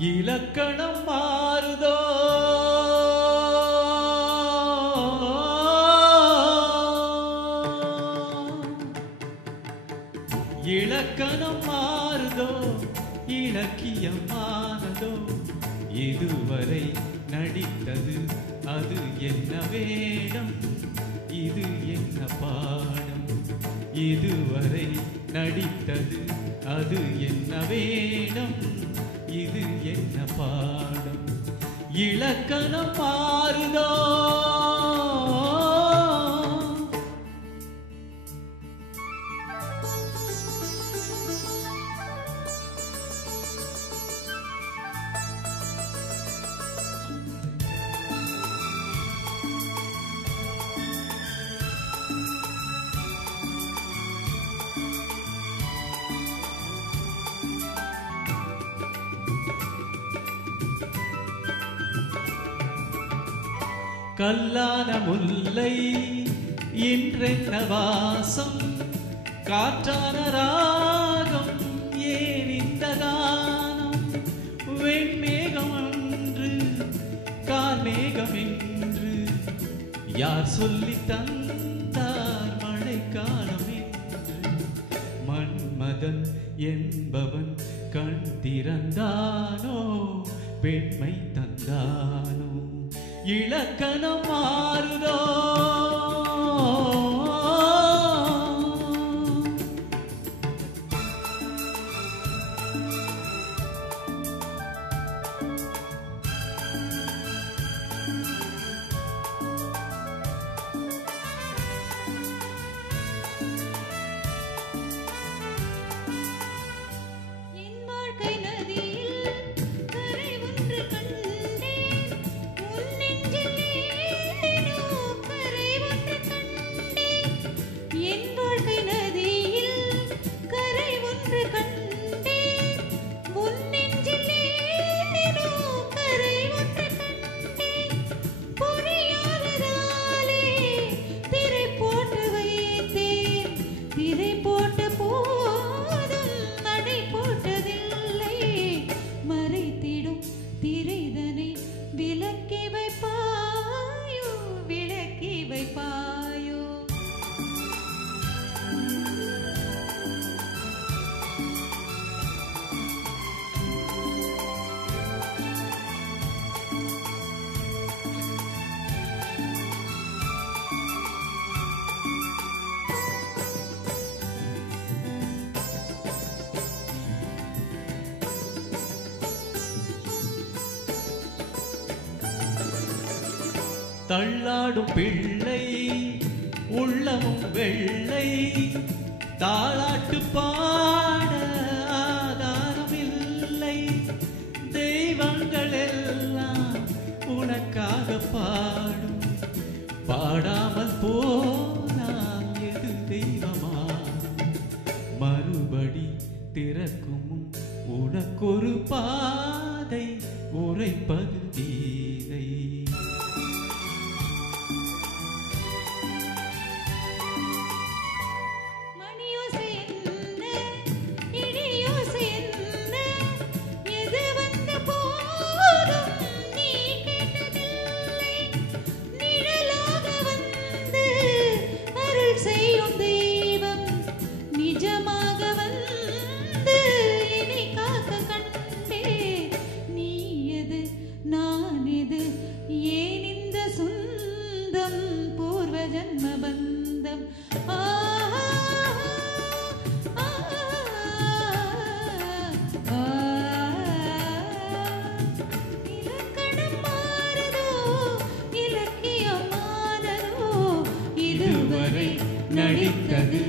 இலக்கணம் மாறுதோ இலக்கணம் மாறுதோ இலக்கியமானதோ இதுவரை நடித்தது அது என்ன வேடம் இது என்ன பாடம் இதுவரை நடித்தது அது என்ன வேடம் இது என்ன பாடம் இலக்கணம் மாறுதோ கல்லான முல்லை இன்றென்ன வாசம் காற்றான ராகம் ஏன் இந்த கானம் வெண்மேகம் அன்று கார்மேகம் என்று யார் சொல்லி தந்தார் மழைக்காலம் என்று மன்மதன் என்பவன் கண் திறந்தானோ பெண்மை தந்தானோ இலக்கணம் மாறுதோ தள்ளாடும் பிள்ளை உள்ளமும் வெள்ளை தாளாட்டு பாட ஆதாரமில்லை தெய்வங்கள் எல்லாம் உனக்காக பாடும் பாடாமல் போனால் எது தெய்வமா மறுபடி திறக்கும் உனக்கொரு பாதை உரைப்பது கீதை நடித்தது